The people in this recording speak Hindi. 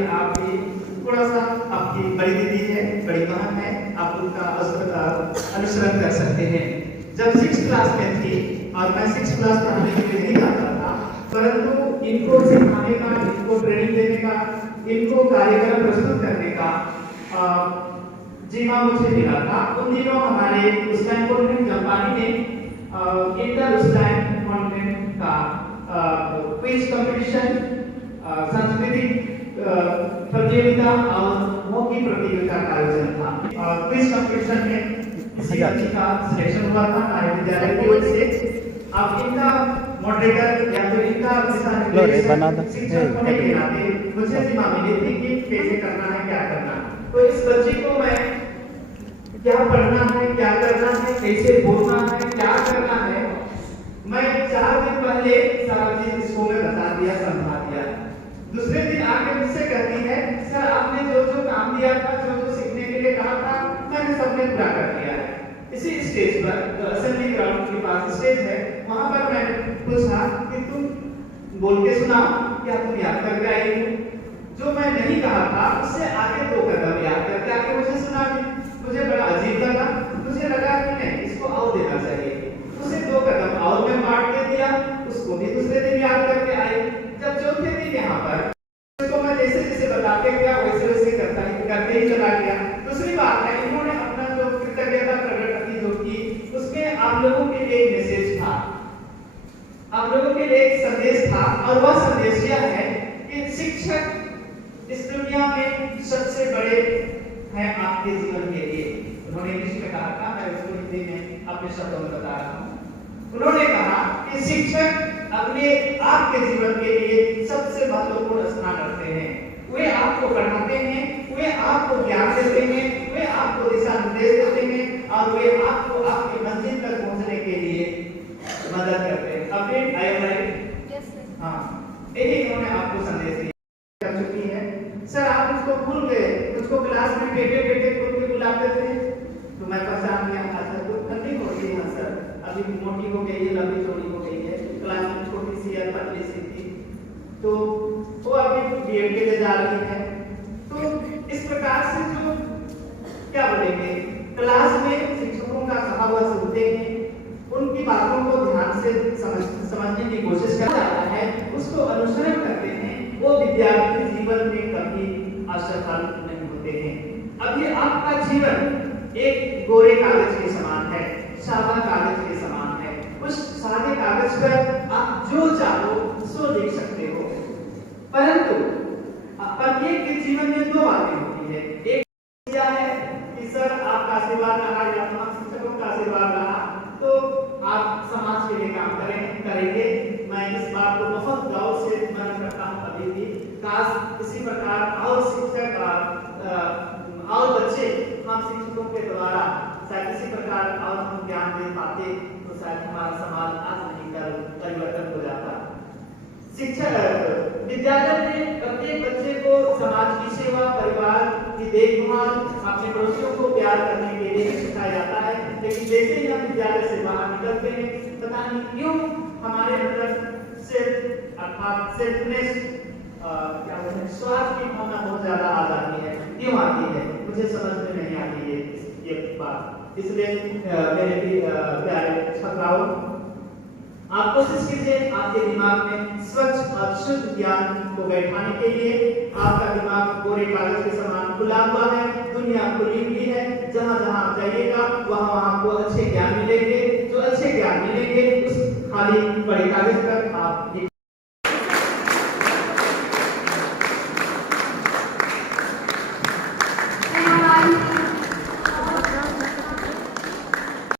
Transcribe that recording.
कि आप भी थोड़ा सा, आपकी बड़ी दीदी है, बड़ी बहन है, आप उनका अनुसरण कर सकते हैं। जब 6th क्लास में थी और मैं 6th क्लास पढ़ाने के लिए नहीं जाता था, परंतु इनको सिखाने का, इनको ट्रेनिंग देने का, इनको कार्यक्रम प्रस्तुत करने का जिम्मा मुझे मिला था। उन दिनों हमारे उस्तान कॉन्वेंट जंपानी ने इंटर उस्तान कॉन्वेंट का क्विज कंपटीशन, सांस्कृतिक प्रतियोगिता और हॉकी प्रतियोगिता का आयोजन था। क्विज कंपटीशन में किसी बच्चे का सिलेक्शन हुआ था हमारे विद्यालय की ओर से। अब इनका मॉडरेटर या फिर इनका शिक्षक होने के नाते मुझे जिम्मा मिली थी कि कैसे करना है, क्या करना है। तो इस बच्चे को मैं क्या पढ़ना है, क्या करना है, कैसे बोलना है, क्या करना है, मैं 4 दिन पहले सारा चीज इसको मैं बता दिया, समझा दिया। दूसरे दिन आके मुझसे कहती है, सर आपने जो जो काम दिया था, जो जो सीखने के लिए कहा था, मैंने सबने पूरा कर दिया है। इसी स्टेज पर असेंबली ग्राउंड के पास स्टेज है, वहां पर मैंने पूछा कि तुम बोल के सुनाओ, क्या तुम याद करके आई हो? जो मैं नहीं कहा था उससे आगे 2 कदम याद करके आके मुझे सुना दी। मुझे बड़ा अजीब लगा, मुझे लगा कि नहीं, इसको और देना चाहिए। उसे 2 कदम और मैं बांट दे दिया, उसको भी दूसरे दिन याद करके आई। जब चौथे दिन यहाँ पर उसको मैं जैसे जैसे बताते गया वैसे वैसे करते ही चला गया। दूसरी बात है, इन्होंने अपना जो कृतज्ञता प्रकट की जो की, उसमें आप लोगों के लिए एक मैसेज था, आप लोगों के लिए एक संदेश था, और वह संदेश यह है कि शिक्षक इस दुनिया में सबसे बड़े हैं आपके जीवन के लिए। उन्होंने इंग्लिश में कहा था, मैं उसको हिंदी में अपने शब्दों में बता रहा हूँ। उन्होंने कहा कि शिक्षक अपने आपके जीवन के लिए सबसे महत्वपूर्ण स्थान रखते हैं। वे आपको पढ़ाते हैं, वे आपको ज्ञान देते हैं, वे आपको दिशा निर्देश देते हैं, और वे आपको आपकी मंजिल तक पहुंचने के लिए मदद करते हैं। अपने हाँ, यही उन्होंने आपको संदेश दिया कर चुकी है। सर आप उसको भूल गए, उसको क्लास में बेटे बेटे बोल के बुलाते थे, तो मैं पहचान गया। अच्छा तो ठंडी हो गई है सर, अभी मोटी हो गई है, लंबी चौड़ी हो गई है, क्लास में छोटी सी या पतली सी थी, तो वो अभी बीएड के लिए जा रही है। तो इस प्रकार से जो क्या बोलेंगे, क्लास में शिक्षकों का कहा हुआ सुनते हैं, उनकी बातों को ध्यान से समझने की कोशिश कर रहा है, उसको अनुसरण करते हैं, वो विद्यार्थी जीवन में कभी असफल नहीं होते हैं। अब ये आपका जीवन एक गोरे कागज के समान है, सादा कागज के समान है। उस सादे कागज पर आप जो चाहो सो लिख सकते हो, परंतु प्रत्येक के जीवन में 2 बातें होती है। एक क्या है कि सर आपका आशीर्वाद रहा या तमाम शिक्षकों का आशीर्वाद रहा तो आप समाज के लिए काम करेंगे। मैं इस बात को बहुत गौर से मन करता हूँ अभी भी, काश इसी प्रकार और शिक्षक और बच्चे हम शिक्षकों के द्वारा शायद इसी प्रकार और हम ज्ञान दे पाते तो शायद हमारा समाज आज नहीं कल परिवर्तन हो जाता। शिक्षक विद्यालय में प्रत्येक बच्चे को समाज की सेवा, परिवार की देखभाल, अपने पड़ोसियों को प्यार करने के लिए सिखाया जाता है। लेकिन जैसे ही हम विद्यालय से बाहर निकलते हैं, पता नहीं क्यों हमारे अंदर सेल्फ अर्थात सेल्फनेस, क्या बोलते हैं, स्वार्थ की भावना बहुत ज्यादा आ जाती है। क्यों आती है मुझे समझ में नहीं आती है ये बात। इसलिए मेरे प्यारे छात्राओं, आप कोशिश कीजिए आपके दिमाग में स्वच्छ और शुद्ध ज्ञान को बैठाने के लिए। आपका दिमाग गोरे कागज के समान खुला हुआ है, दुनिया खुली हुई है। जहां जहां आप जाइएगा वहां आपको अच्छे ज्ञान मिलेंगे। जो अच्छे ज्ञान मिलेंगे उस खाली बड़े कागज पर आप